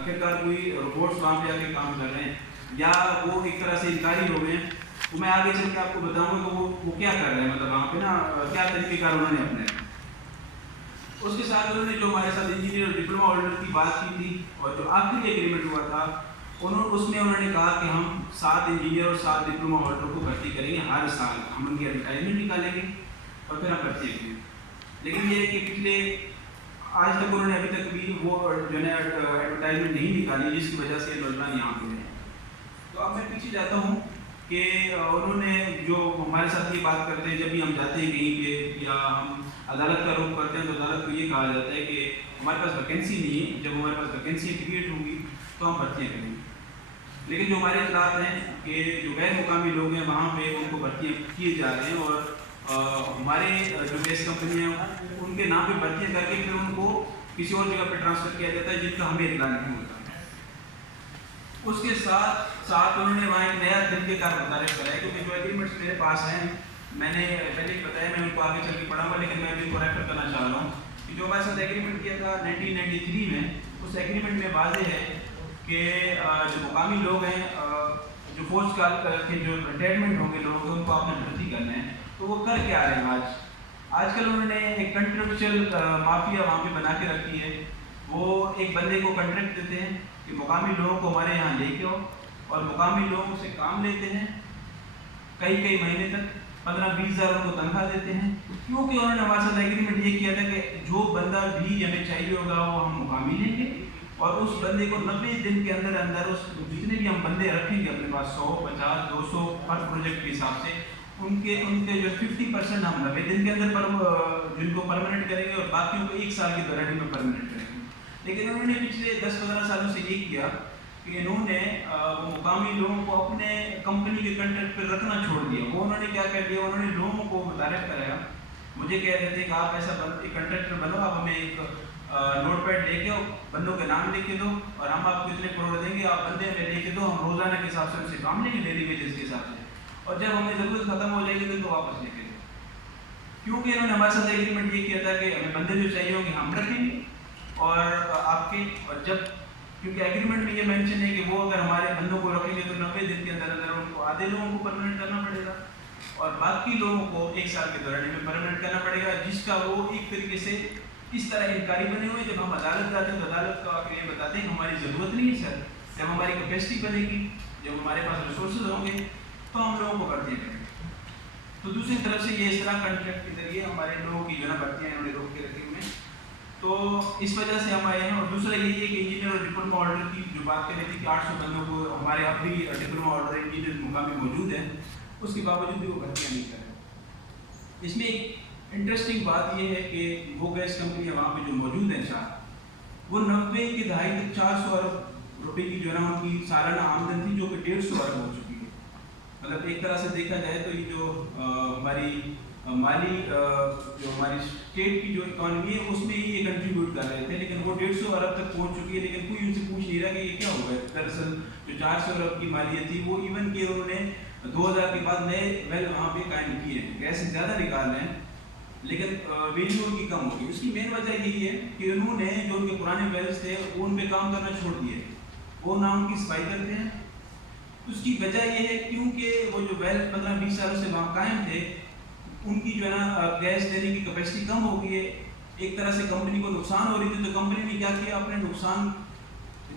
آخرکار کوئی روبوٹس وہاں پہ آ کے کام کر رہے ہیں یا وہ ایک طرح سے انکاری ہو گئے ہیں. تو میں آگے چل کے آپ کو بتاؤں گا کہ وہ کیا کر رہے ہیں, مطلب وہاں پہ نا کیا طریقہ کار انہوں نے اپنے. اس کے ساتھ انہوں نے جو ہمارے ساتھ انجینئر اور ڈپلوما ہولڈر کی بات کی تھی اور جو آخری ایگریمنٹ ہوا تھا اس میں انہوں نے کہا کہ ہم 7 انجینئر اور 7 ڈپلوما ہولڈر کو بھرتی کریں گے ہر سال. ہم ان کی ایڈورٹائزمنٹ نکالیں گے اور پھر ہم بھرتی کریں گے. لیکن یہ ہے کہ پچھلے آج تک انہوں نے ابھی تک بھی وہ جو ہے ایڈورٹائزمنٹ نہیں نکالی, جس کی وجہ سے نوجوان یہاں پہ ہیں. تو اب میں پیچھے جاتا ہوں کہ انہوں نے جو ہمارے ساتھ یہ بات کرتے ہیں جب بھی ہم جاتے ہیں کہیں پہ یا ہم عدالت کا رخ کرتے ہیں تو عدالت کو یہ کہا جاتا ہے کہ ہمارے پاس ویکینسی نہیں ہے, جب ہمارے پاس ویکینسی کریٹ ہوگی تو ہم بھرتیاں کریں گے. لیکن جو ہمارے اطلاعات ہیں کہ جو غیر مقامی لوگ ہیں وہاں پہ ان کو بھرتیاں کیے جا رہے ہیں اور ہمارے جو گیس کمپنیاں ہیں ان کے نام پہ بھرتیاں کر کے پھر ان کو کسی اور جگہ پہ ٹرانسفر کیا جاتا ہے جن کا ہمیں اطلاع نہیں ہوتا. اس کے ساتھ انہوں نے وہاں ایک نیا طریقہ کار متعارف کرایا, کیونکہ جو ایگریمنٹس میرے پاس ہیں میں نے پہلے ہی بتایا, میں ان کو آگے چل کے پڑھاؤں گا, لیکن میں بھی ان کو ریفر کرنا چاہ رہا ہوں کہ جو ہمارے ساتھ ایگریمنٹ کیا تھا 1993 میں, اس ایگریمنٹ میں واضح ہے کہ جو مقامی لوگ ہیں جو فوج کا کے جو ریٹائرمنٹ ہوں گے لوگ ان کو آپ نے بھرتی کرنا ہے. تو وہ کر کے آ رہے ہیں آج کل انہوں نے ایک کنٹریکچوئل مافیا وہاں پہ بنا کے رکھی ہے. وہ ایک بندے کو کنٹریکٹ دیتے ہیں کہ مقامی لوگوں کو ہمارے یہاں لے کے آؤ اور مقامی لوگوں سے کام لیتے ہیں, کئی مہینے تک 15-20 ہزار ان کو تنخواہ دیتے ہیں, کیونکہ انہوں نے ہمارے ساتھ ایگریمنٹ یہ کیا تھا کہ جو بندہ بھی ہمیں چاہیے ہوگا وہ ہم مقامی لیں گے اور اس بندے کو 90 دن کے اندر اس جتنے بھی ہم بندے رکھیں گے اپنے پاس 100, 50, 200 ہر پروجیکٹ کے حساب سے ان کے جو 50% ہم 90 دن کے اندر جن کو پرماننٹ کریں گے اور باقیوں کو 1 سال کی گارنٹی میں پرماننٹ کریں گے. لیکن انہوں نے پچھلے 10-15 سالوں سے یہ کیا کہ انہوں نے وہ مقامی لوگوں کو اپنے کمپنی کے کنٹریکٹ پہ رکھنا چھوڑ دیا. وہ انہوں نے کیا کر دیا, انہوں نے لوگوں کو متعارف کرایا, مجھے کہہ رہے تھے کہ آپ ایسا ایک کنٹریکٹر بنو, آپ ہمیں ایک نوٹ پیڈ لے کے بندوں کے نام لکھ کے دو اور ہم آپ کو اتنے کروڑ دیں گے, آپ بندے ہمیں لے کے دو, ہم روزانہ کے حساب سے ان سے کام لیں گے ڈیلی ویجز کے حساب سے, اور جب ہمیں ضرورت ختم ہو جائے گی تو ان کو واپس لے کے دو. کیونکہ انہوں نے ہمارے ساتھ ایگریمنٹ یہ کیا تھا کہ ہمیں بندے جو چاہیے ہوں گے ہم رکھیں گے اور آپ کے, اور جب کیونکہ ایگریمنٹ میں یہ مینشن ہے کہ وہ اگر ہمارے بندوں کو رکھیں گے تو 90 دن کے اندر ان کو آدھے لوگوں کو پرماننٹ کرنا پڑے گا اور باقی لوگوں کو 1 سال کے دوران میں پرماننٹ کرنا پڑے گا, جس کا وہ ایک طریقے سے اس طرح انکاری بنے ہوئے. جب ہم عدالت جاتے ہیں تو عدالت کو آ کے یہ بتاتے ہیں کہ ہماری ضرورت نہیں ہے سر, جب ہماری کیپیسٹی بنے گی, جب ہمارے پاس ریسورسز ہوں گے تو ہم لوگوں کو بھرتیاں کریں گے. تو دوسری طرف سے یہ اس طرح کنٹریکٹ کے ذریعے ہمارے لوگوں کی جو ہے نا بھرتیاں انہوں نے روک کے رکھی ہوئے ہیں. تو اس وجہ سے ہم آئے ہیں. اور دوسرا یہ ہے کہ انجینئر اور ڈپلوما ہولڈر کی جو بات کر رہی تھی کہ 800 بندوں کو ہمارے اب بھی ڈپلوما ہولڈر انجینئر مقامی موجود ہیں, اس کے باوجود بھی وہ بھرتیاں نہیں کر رہے. اس میں ایک انٹرسٹنگ بات یہ ہے کہ وہ گیس کمپنیاں وہاں پہ جو موجود ہیں 4, وہ 90 کی دہائی تک 400 ارب روپے کی جو ہے نا ان کی سالانہ آمدن تھی, جو کہ 150 ارب ہو چکی ہے. مطلب ایک طرح سے دیکھا جائے تو یہ جو ہماری مالی جو ہماری اسٹیٹ کی جو اکانومی ہے اس میں ہی یہ کنٹریبیوٹ کر رہے تھے, لیکن وہ 150 ارب تک پہنچ چکی ہے. لیکن کوئی ان سے پوچھ نہیں رہا کہ یہ کیا ہوگا. دراصل جو 400 ارب کی مالیت تھی وہ ایون کہ انہوں نے 2000 کے بعد نئے ویل وہاں پہ قائم کیے ہیں, گیس زیادہ نکال رہے ہیں لیکن ویلیو ان کی کم ہوگی. اس کی مین وجہ یہی ہے کہ انہوں نے جو ان کے پرانے ویلز تھے وہ ان پہ کام کرنا چھوڑ دیے, وہ نہ ان کی صفائی کرتے ہیں. اس کی وجہ یہ ہے کیونکہ وہ جو ویل 15-20 سالوں سے وہاں قائم تھے ان کی جو ہے نا گیس دینے کی کیپیسٹی کم ہو گئی ہے. ایک طرح سے کمپنی کو نقصان ہو رہی تھی, تو کمپنی نے کیا کیا, اپنے نقصان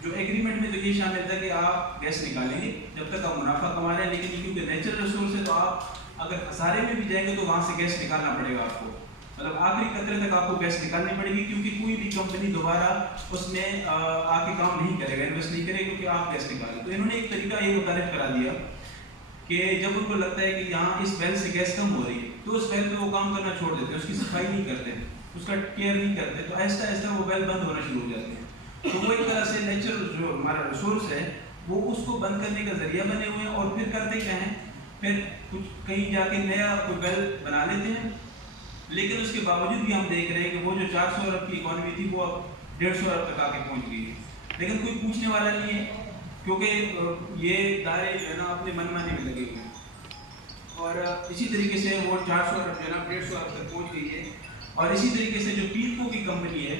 جو ایگریمنٹ میں تو یہ شامل تھا کہ آپ گیس نکالیں گے جب تک آپ منافع کما رہے ہیں, لیکن کیونکہ نیچرل ریسورس ہے تو آپ اگر خسارے میں بھی جائیں گے تو وہاں سے گیس نکالنا پڑے گا آپ کو. مطلب آخری قطرے تک آپ کو گیس نکالنی پڑے گی, کیونکہ کوئی بھی کمپنی دوبارہ اس میں آ کے کام نہیں کرے گا, انویسٹ نہیں کرے گا, کیونکہ آپ گیس نکالیں. تو انہوں نے ایک طریقہ یہ متعارف کرا دیا کہ جب ان کو لگتا ہے کہ یہاں اس ویل سے گیس کم ہو رہی ہے تو اس ویل پہ وہ کام کرنا چھوڑ دیتے ہیں, اس کی صفائی نہیں کرتے, اس کا کیئر نہیں کرتے, تو آہستہ آہستہ وہ ویل بند ہونا شروع ہو جاتے ہیں. تو وہ ایک طرح سے نیچرل جو ہمارا ریسورس ہے وہ اس کو بند کرنے کا ذریعہ بنے ہوئے ہیں. اور پھر کرتے کیا ہیں, پھر کچھ کہیں جا کے نیا کوئی ویل بنا لیتے ہیں, لیکن اس کے باوجود بھی ہم دیکھ رہے ہیں کہ وہ جو 400 ارب کی اکانومی تھی وہ اب 150 ارب تک آ کے پہنچ گئی ہے. لیکن کوئی پوچھنے والا نہیں ہے, کیونکہ یہ دائرے جو ہے نا اپنے من مانی میں لگے ہوئے ہیں. اور اسی طریقے سے وہ 400 ارب جو ہے نا 150 ارب تک پہنچ گئی ہے. اور اسی طریقے سے جو پیلکو کی کمپنی ہے